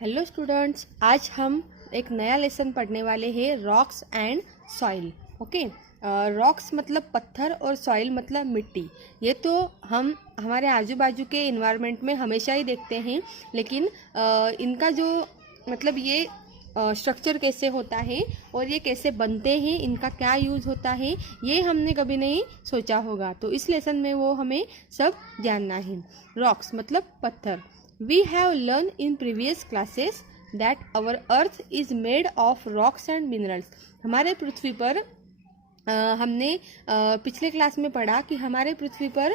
Hello students, आज हम एक नया लेसन पढ़ने वाले हैं rocks and soil. Okay, rocks मतलब पत्थर और सॉइल मतलब मिट्टी। ये तो हम हमारे आजू बाजू के इन्वायरमेंट में हमेशा ही देखते हैं, लेकिन इनका जो मतलब ये स्ट्रक्चर कैसे होता है और ये कैसे बनते हैं, इनका क्या यूज़ होता है, ये हमने कभी नहीं सोचा होगा। तो इस लेसन में वो हमें सब जानना है। रॉक्स मतलब पत्थर। We have learned in previous classes that our earth is made of rocks and minerals. हमारे पृथ्वी पर हमने पिछले क्लास में पढ़ा कि हमारे पृथ्वी पर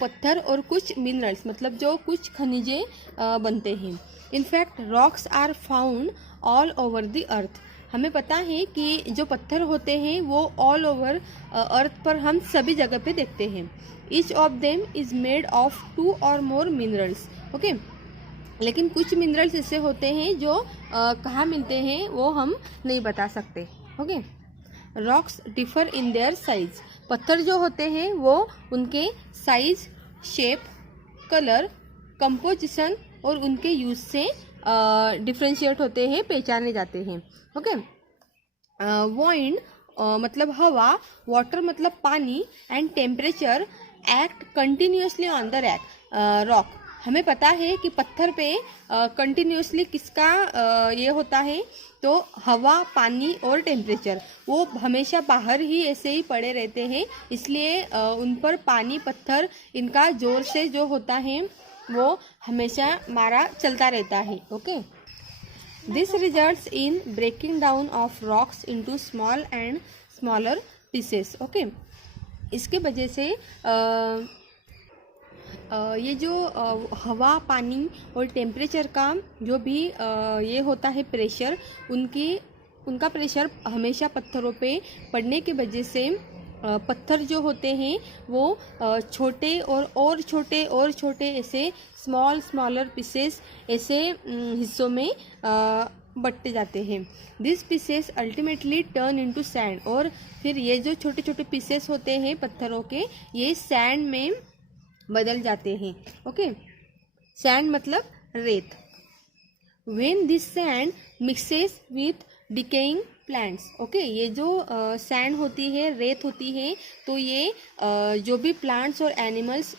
पत्थर और कुछ मिनरल्स मतलब जो कुछ खनिजें बनते हैं। In fact rocks are found all over the earth. हमें पता है कि जो पत्थर होते हैं वो ऑल ओवर अर्थ पर हम सभी जगह पे देखते हैं। Each of them is made of 2 or more minerals. Okay, लेकिन कुछ मिनरल्स ऐसे होते हैं जो कहाँ मिलते हैं वो हम नहीं बता सकते। Okay, rocks differ in their size. पत्थर जो होते हैं वो उनके साइज, शेप, कलर, कंपोजिशन और उनके यूज से डिफ्रेंशिएट होते हैं, पहचाने जाते हैं। ओके, विंड मतलब हवा, वाटर मतलब पानी and temperature act continuously on the rock. हमें पता है कि पत्थर पे कंटिन्यूसली किसका ये होता है, तो हवा, पानी और टेम्परेचर वो हमेशा बाहर ही ऐसे ही पड़े रहते हैं, इसलिए उन पर पानी, पत्थर इनका जोर से जो होता है वो हमेशा मारा चलता रहता है। Okay, this results in breaking down of rocks into small and smaller pieces. Okay, इसके वजह से ये जो हवा, पानी और टेम्परेचर का जो भी ये होता है प्रेशर, उनका प्रेशर हमेशा पत्थरों पे पड़ने की वजह से पत्थर जो होते हैं वो छोटे और छोटे ऐसे स्मॉलर पीसेस ऐसे हिस्सों में बंटते जाते हैं। This pieces ultimately turn into sand. और फिर ये जो छोटे छोटे पीसेस होते हैं पत्थरों के, ये सैंड में बदल जाते हैं। ओके, सैंड मतलब रेत। When this sand mixes with decaying plants, okay, ये जो सैंड होती है, रेत होती है, तो ये जो भी प्लांट्स और एनिमल्स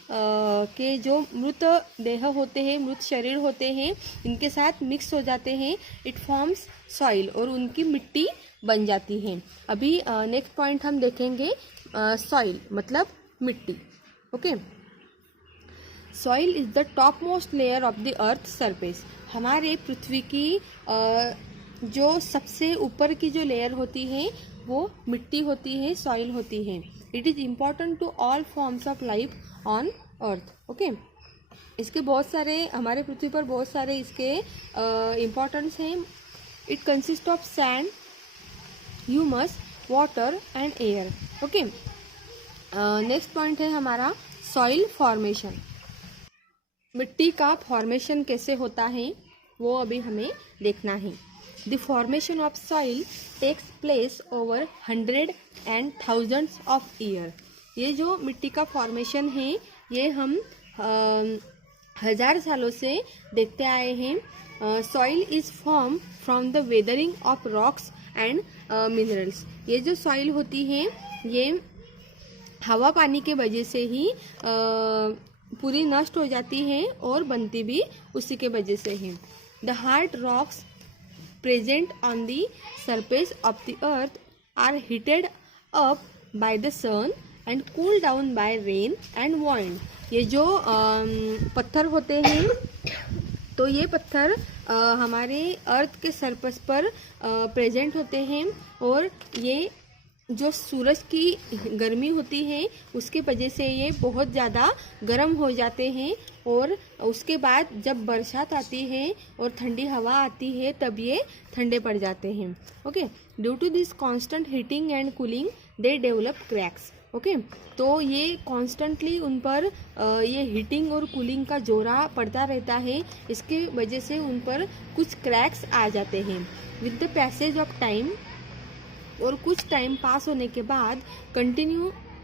के जो मृत देह होते हैं, मृत शरीर होते हैं, इनके साथ मिक्स हो जाते हैं। इट फॉर्म्स सॉइल और उनकी मिट्टी बन जाती है। अभी नेक्स्ट पॉइंट हम देखेंगे, सॉइल मतलब मिट्टी। Okay, soil is the top most layer of the earth surface. हमारे पृथ्वी की जो सबसे ऊपर की जो लेयर होती है वो मिट्टी होती है, सॉइल होती है। It is important to all forms of life on earth. Okay, इसके बहुत सारे, हमारे पृथ्वी पर बहुत सारे इसके इम्पॉर्टेंस हैं। It consist of sand, humus, water and air. Okay, next point है हमारा सॉइल फॉर्मेशन। मिट्टी का फॉर्मेशन कैसे होता है वो अभी हमें देखना है। The formation of soil takes place over 100 and thousands of year. ये जो मिट्टी का फॉर्मेशन है ये हम 1000 सालों से देखते आए हैं। Soil is form from the weathering of rocks and minerals. ये जो सॉइल होती है ये हवा, पानी के वजह से ही पूरी नष्ट हो जाती है और बनती भी उसी के वजह से है। The hard rocks present on the surface of the earth are heated up by the sun and cool down by rain and wind. ये जो पत्थर होते हैं, तो ये पत्थर हमारे अर्थ के सरफेस पर प्रेजेंट होते हैं और ये जो सूरज की गर्मी होती है उसके वजह से ये बहुत ज़्यादा गर्म हो जाते हैं और उसके बाद जब बरसात आती है और ठंडी हवा आती है तब ये ठंडे पड़ जाते हैं। Okay, due to this constant heating and cooling they develop cracks. Okay, तो ये कॉन्स्टेंटली उन पर ये हीटिंग और कूलिंग का जोरा पड़ता रहता है, इसके वजह से उन पर कुछ क्रैक्स आ जाते हैं। With the passage of time, और कुछ टाइम पास होने के बाद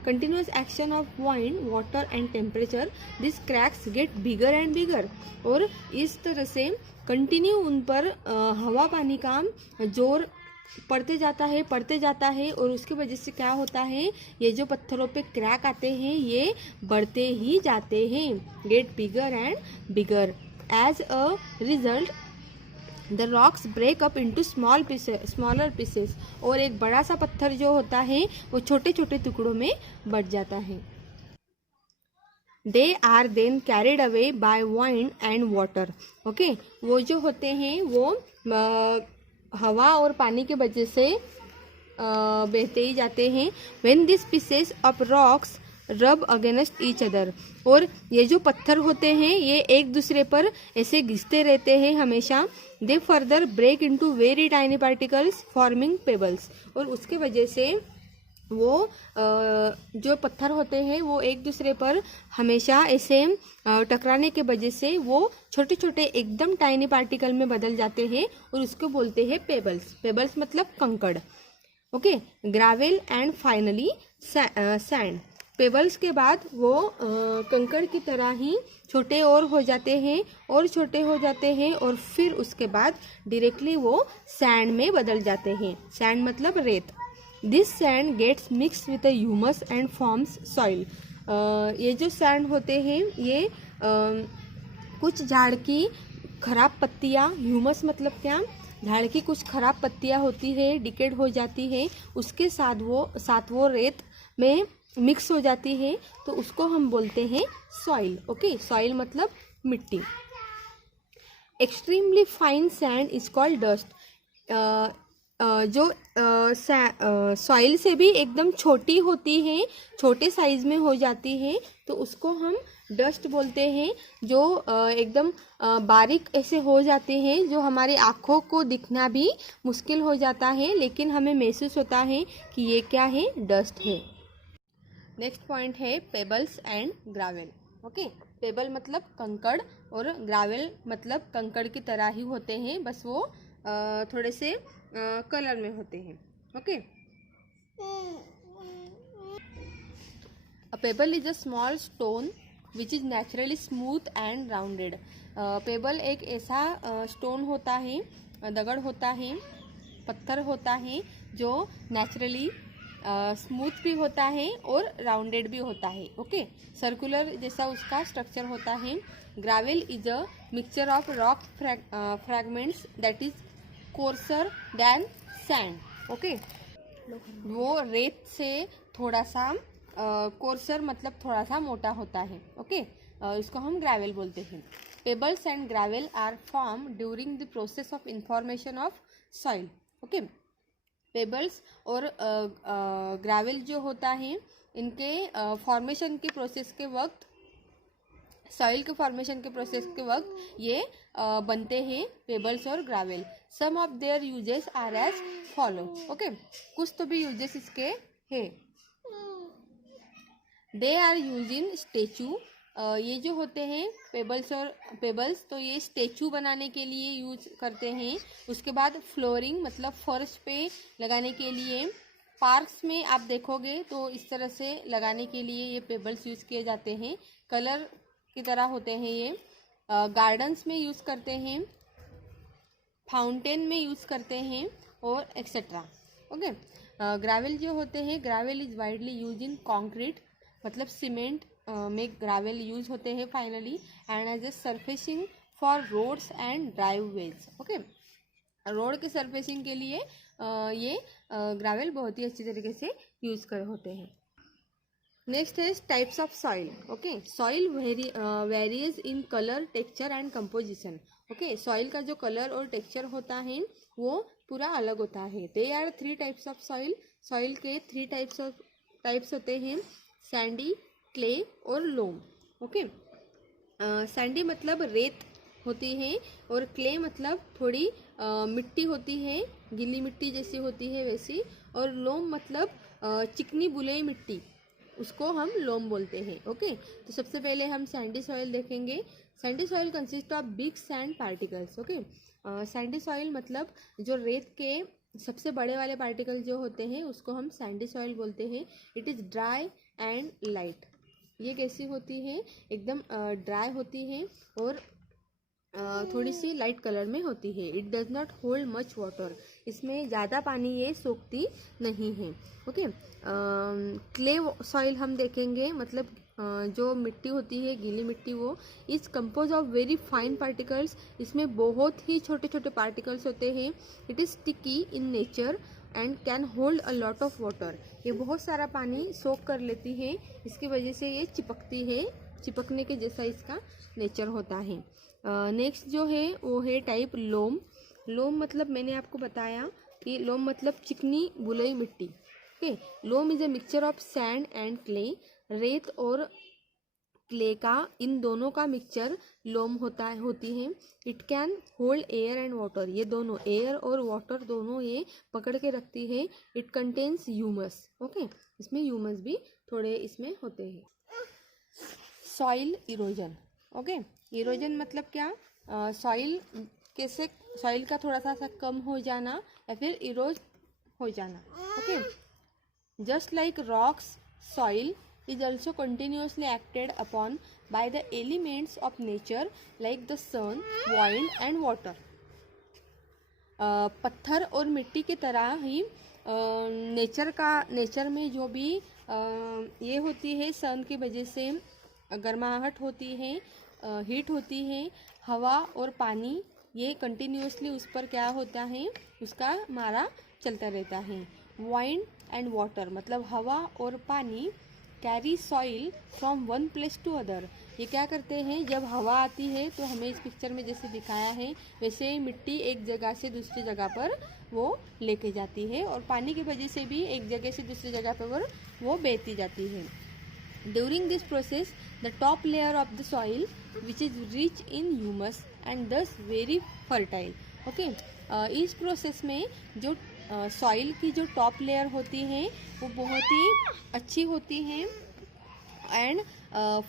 continuous action of wind, water and temperature, these cracks get bigger and bigger. और इस तरह से कंटिन्यू उन पर हवा पानी का जोर पड़ते जाता है और उसकी वजह से क्या होता है, ये जो पत्थरों पे क्रैक आते हैं ये बढ़ते ही जाते हैं, get bigger and bigger. As a result the rocks break up into smaller pieces. और एक बड़ा सा पत्थर जो होता है वो छोटे छोटे टुकड़ों में बढ़ जाता है. They are then carried away by wind and water. Okay, वो जो होते हैं वो हवा और पानी के वजह से बहते ही जाते हैं. When this pieces of rocks रब अगेंस्ट ईच अदर. और ये जो पत्थर होते हैं ये एक दूसरे पर ऐसे घिसते रहते हैं हमेशा. They further break into very tiny particles forming pebbles. और उसके वजह से वो जो पत्थर होते हैं वो एक दूसरे पर हमेशा ऐसे टकराने के वजह से वो छोटे छोटे एकदम टाइनी पार्टिकल में बदल जाते हैं और उसको बोलते हैं पेबल्स. पेबल्स मतलब कंकड़. Okay, gravel and finally sand. Pebbles के बाद वो कंकड़ की तरह ही छोटे और हो जाते हैं और छोटे हो जाते हैं और फिर उसके बाद डायरेक्टली वो सैंड में बदल जाते हैं. सैंड मतलब रेत. This sand gets mix with humus and forms soil. ये जो सैंड होते हैं ये कुछ झाड़ की खराब पत्तियाँ, ह्यूमस मतलब क्या, झाड़ की कुछ खराब पत्तियाँ होती है, डिकेड हो जाती है, उसके साथ वो रेत में मिक्स हो जाती है तो उसको हम बोलते हैं सॉइल. ओके, सॉइल मतलब मिट्टी. Extremely fine sand is called dust. जो सॉइल से भी एकदम छोटी होती है, छोटे साइज में हो जाती है तो उसको हम डस्ट बोलते हैं. जो एकदम बारीक ऐसे हो जाते हैं जो हमारी आँखों को दिखना भी मुश्किल हो जाता है लेकिन हमें महसूस होता है कि ये क्या है, डस्ट है. नेक्स्ट पॉइंट है pebbles and gravel. Okay, pebble मतलब कंकड़ और ग्रावेल मतलब कंकड़ की तरह ही होते हैं, बस वो थोड़े से कलर में होते हैं. Okay, a payable is a small stone which is naturally smooth and rounded. Payable एक ऐसा स्टोन होता है, दगड़ होता है, पत्थर होता है जो नेचुरली स्मूथ भी होता है और राउंडेड भी होता है. ओके, सर्कुलर जैसा उसका स्ट्रक्चर होता है. Gravel is a mixture of rock fragments that is coarser than sand. Okay, वो रेत से थोड़ा सा कोर्सर मतलब थोड़ा सा मोटा होता है. ओके, इसको हम ग्रेवल बोलते हैं. Pebbles and gravel are form during the process of information of soil. Okay, pebbles और ग्रेवल जो होता है इनके फॉर्मेशन के प्रोसेस के वक्त, सॉइल के फॉर्मेशन के प्रोसेस के वक्त ये बनते हैं पेबल्स और gravel. Some of their uses are as follow. Okay, कुछ तो भी यूजेस इसके हैं. They are use in statue. ये जो होते हैं पेबल्स तो ये स्टेचू बनाने के लिए यूज करते हैं. उसके बाद फ्लोरिंग मतलब फर्श पे लगाने के लिए. पार्क्स में आप देखोगे तो इस तरह से लगाने के लिए ये पेबल्स यूज किए जाते हैं. कलर की तरह होते हैं ये. गार्डन्स में यूज करते हैं, फाउंटेन में यूज करते हैं और एक्सेट्रा. ओके, ग्रेवल जो होते हैं, gravel is widely use in concrete मतलब सीमेंट में ग्रेवल यूज होते हैं finally, and as a surfacing for roads and driveways. Okay, road के सरफेसिंग के लिए ये ग्रेवल बहुत ही अच्छी तरीके से यूज कर होते हैं. नेक्स्ट है types of soil. Okay, soil varies in colour, texture and composition. Okay, soil का जो कलर और टेक्सचर होता है वो पूरा अलग होता है. They are 3 types of soil. Soil के 3 टाइप्स होते हैं, सैंडी, क्ले और लोम. ओके, सैंडी मतलब रेत होती है और क्ले मतलब थोड़ी मिट्टी होती है, गीली मिट्टी जैसी होती है वैसी, और लोम मतलब चिकनी बुलई मिट्टी, उसको हम लोम बोलते हैं. ओके, तो सबसे पहले हम सैंडी सॉइल देखेंगे. Sandy soil consist of big sand particles. Okay, Sandy soil मतलब जो रेत के सबसे बड़े वाले पार्टिकल जो होते हैं उसको हम सैंडी सॉइल बोलते हैं. It is dry and light. ये कैसी होती है, एकदम ड्राई होती है और थोड़ी सी लाइट कलर में होती है। It does not hold much water, इसमें ज़्यादा पानी ये सोखती नहीं है। ओके, क्ले सॉइल हम देखेंगे, मतलब जो मिट्टी होती है, गीली मिट्टी, वो is compose of very fine particles, इसमें बहुत ही छोटे छोटे पार्टिकल्स होते हैं। It is sticky in nature and can hold a lot of water, ये बहुत सारा पानी सोख कर लेती है, इसकी वजह से ये चिपकती है, चिपकने के जैसा इसका नेचर होता है। नेक्स्ट जो है वो है टाइप लोम। लोम मतलब मैंने आपको बताया कि लोम मतलब चिकनी बुलई मिट्टी। Okay, loam is a mixture of sand and clay, रेत और क्ले का, इन दोनों का मिक्सचर लोम होती है। It can hold air and water, ये दोनों एयर और वाटर दोनों ये पकड़ के रखती है। इट कंटेन्स ह्यूमस, ओके, इसमें ह्यूमस भी थोड़े इसमें होते हैं। Soil erosion. ओके, इरोजन मतलब क्या, सॉइल कैसे, सॉइल का थोड़ा सा कम हो जाना या फिर इरोज हो जाना। Okay, just like rocks, soil is also continuously acted upon by the elements of nature like the sun, wind and water. पत्थर और मिट्टी की तरह ही नेचर में जो भी ये होती है, सन की वजह से गर्माहट होती है, हीट होती है, हवा और पानी, ये कंटिन्यूसली उस पर क्या होता है, उसका मारा चलता रहता है। वाइंड एंड वाटर मतलब हवा और पानी carry soil from one place to other, ये क्या करते हैं, जब हवा आती है तो हमें इस पिक्चर में जैसे दिखाया है वैसे मिट्टी एक जगह से दूसरी जगह पर वो लेके जाती है, और पानी की वजह से भी एक जगह से दूसरी जगह पर वो बहती जाती है। During this process the top layer of the soil which is rich in humus and दस वेरी फर्टाइल। ओके, इस प्रोसेस में जो सॉइल की जो टॉप लेयर होती है वो बहुत ही अच्छी होती है एंड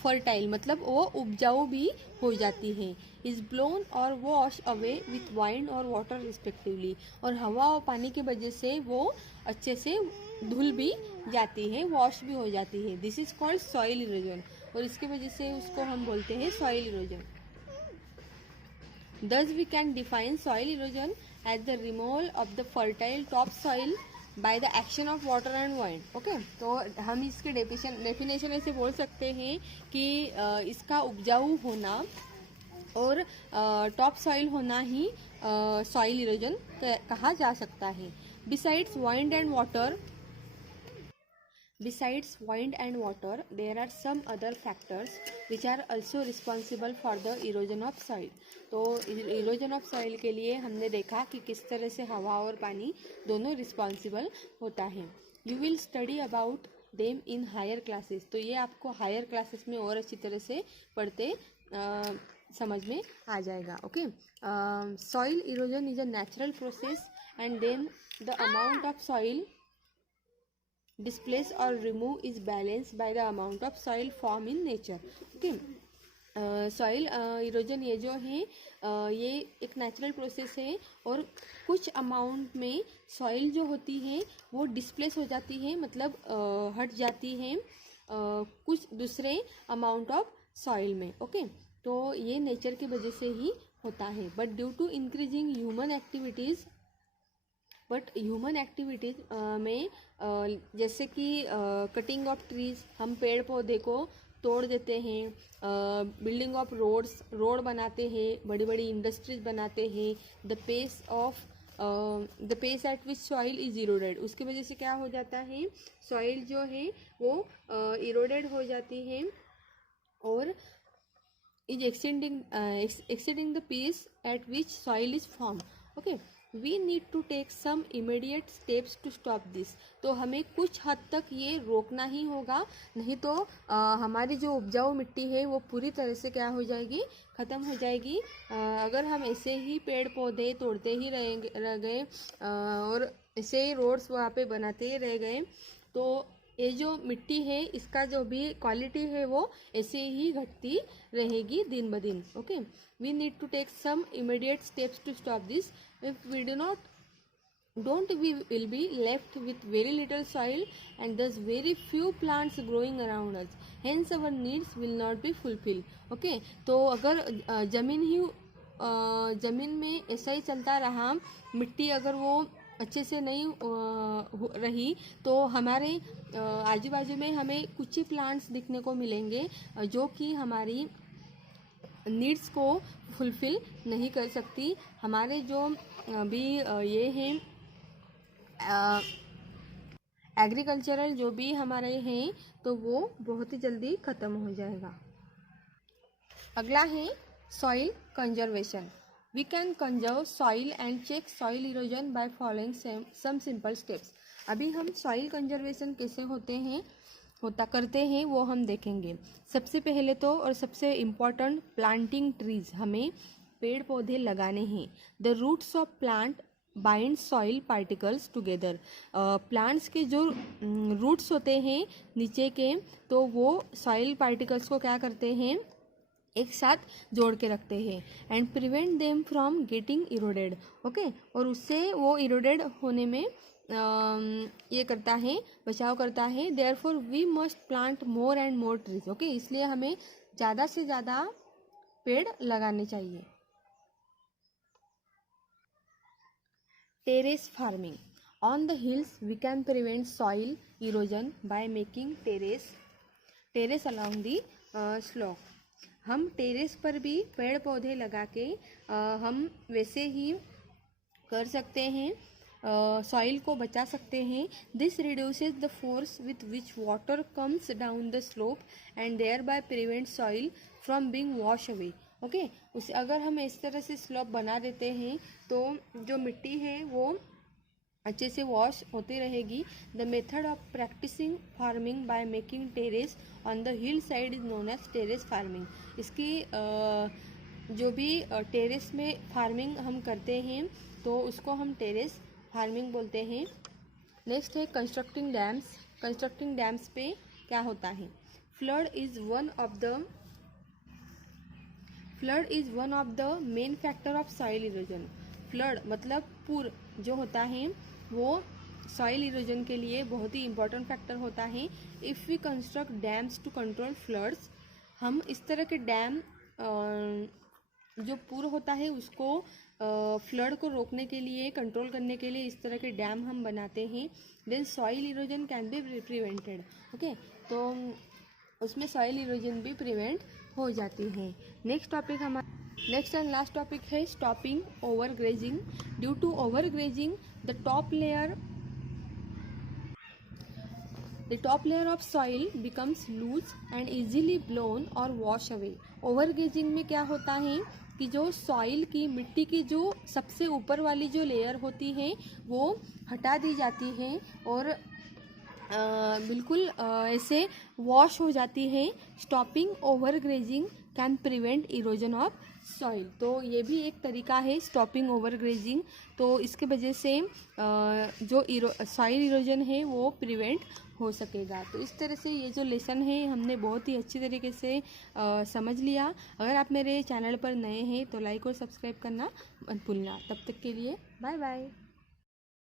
फर्टाइल मतलब वो उपजाऊ भी हो जाती है। Is blown or wash away with wind और वाटर रिस्पेक्टिवली, और हवा और पानी की वजह से वो अच्छे से धुल भी जाती है, वॉश भी हो जाती है। This is called soil erosion, और इसकी वजह से उसको हम बोलते हैं soil erosion. Thus we can define soil erosion as the removal of the fertile topsoil by the action of water and wind. Okay, तो हम इसके डेफिनेशन ऐसे बोल सकते हैं कि इसका उपजाऊ होना और टॉप सॉइल होना ही सॉइल इरोजन कहा जा सकता है। Besides wind and water, there are some other factors which are also responsible for the erosion of soil. तो erosion of soil के लिए हमने देखा कि किस तरह से हवा और पानी दोनों रिस्पॉन्सिबल होता है। You will study about them in higher classes. तो ये आपको हायर क्लासेस में और अच्छी तरह से पढ़ते समझ में आ जाएगा। Okay, soil erosion is a natural process and then the amount of soil displace or remove is balanced by the amount of soil form in nature. Okay, soil erosion ये जो है ये एक नेचुरल प्रोसेस है, और कुछ amount में soil जो होती है वो डिस्प्लेस हो जाती है, मतलब हट जाती है कुछ दूसरे अमाउंट ऑफ सॉइल में। ओके, तो ये नेचर की वजह से ही होता है। But due to increasing human activities में जैसे कि कटिंग ऑफ ट्रीज, हम पेड़ पौधे को तोड़ देते हैं, बिल्डिंग ऑफ रोड बनाते हैं, बड़ी बड़ी इंडस्ट्रीज बनाते हैं, the pace at which soil is eroded, उसकी वजह से क्या हो जाता है, सॉइल जो है वो इरोडेड हो जाती है और is extending the pace at which soil is form. Okay, we need to take some immediate steps to stop this, तो हमें कुछ हद तक ये रोकना ही होगा, नहीं तो हमारी जो उपजाऊ मिट्टी है वो पूरी तरह से क्या हो जाएगी, ख़त्म हो जाएगी। अगर हम ऐसे ही पेड़ पौधे तोड़ते ही रह गए और ऐसे ही रोड्स वहाँ पे बनाते ही रह गए, तो ये जो मिट्टी है इसका जो भी क्वालिटी है वो ऐसे ही घटती रहेगी दिन ब दिन। Okay, we need to take some immediate steps to stop this. If we do not don't we will be left with very little soil and thus very few plants growing around us, hence our needs will not be fulfilled। Okay, तो अगर ज़मीन में ऐसा ही चलता रहा, मिट्टी अगर वो अच्छे से नहीं रही, तो हमारे आजू बाजू में हमें कुछ ही प्लांट्स दिखने को मिलेंगे जो कि हमारी नीड्स को फुलफ़िल नहीं कर सकती। हमारे जो अभी ये हैं एग्रीकल्चरल जो भी हमारे हैं, तो वो बहुत ही जल्दी ख़त्म हो जाएगा। अगला है soil conservation. We can conserve soil and check soil erosion by following some simple steps. अभी हम सॉइल कंजर्वेशन कैसे करते हैं वो हम देखेंगे। सबसे पहले तो और सबसे इम्पॉर्टेंट, प्लांटिंग ट्रीज, हमें पेड़ पौधे लगाने हैं। The roots of plant bind soil particles together. Plants के जो रूट्स होते हैं नीचे के, तो वो सॉइल पार्टिकल्स को क्या करते हैं, एक साथ जोड़ के रखते हैं। And prevent them from getting eroded. Okay, और उससे वो इरोडेड होने में ये करता है, बचाव करता है। Therefore we must plant more and more trees. Okay, इसलिए हमें ज़्यादा से ज़्यादा पेड़ लगाने चाहिए। Terrace farming. On the hills we can prevent soil erosion by making terrace along the slope. हम टेरेस पर भी पेड़ पौधे लगा के हम वैसे ही कर सकते हैं, सॉइल को बचा सकते हैं। This reduces the force with which water comes down the slope and thereby prevent soil from being wash away. Okay, उस अगर हम इस तरह से स्लोप बना देते हैं तो जो मिट्टी है वो अच्छे से वॉश होती रहेगी। The method of practising farming by making terrace on the hill side is known as terrace farming. इसकी जो भी टेरेस में फार्मिंग हम करते हैं तो उसको हम टेरेस फार्मिंग बोलते हैं। नेक्स्ट है कंस्ट्रक्टिंग डैम्स। कंस्ट्रक्टिंग डैम्स पे क्या होता है, flood is one of the main factor of soil erosion. Flood मतलब पूर जो होता है वो सॉइल इरोजन के लिए बहुत ही इम्पोर्टेंट फैक्टर होता है। If we construct dams to control floods, हम इस तरह के डैम जो पूर होता है उसको फ्लड को रोकने के लिए, कंट्रोल करने के लिए इस तरह के डैम हम बनाते हैं। Then soil erosion can be prevented. Okay, तो उसमें सॉइल इरोजन भी प्रिवेंट हो जाती है। नेक्स्ट एंड लास्ट टॉपिक है stopping over grazing. Due to over grazing the top layer of soil becomes loose and easily blown or wash away. Over grazing में क्या होता है कि जो सॉइल की, मिट्टी की जो सबसे ऊपर वाली जो लेयर होती है वो हटा दी जाती है और बिल्कुल ऐसे वॉश हो जाती है। Stopping over grazing can prevent erosion of soil. तो ये भी एक तरीका है स्टॉपिंग ओवर ग्रेजिंग। तो इसके वजह से जो सॉइल इरोजन है वो प्रिवेंट हो सकेगा। तो इस तरह से ये जो लेसन है हमने बहुत ही अच्छी तरीके से समझ लिया। अगर आप मेरे चैनल पर नए हैं तो लाइक और सब्सक्राइब करना मत भूलना। तब तक के लिए बाय बाय।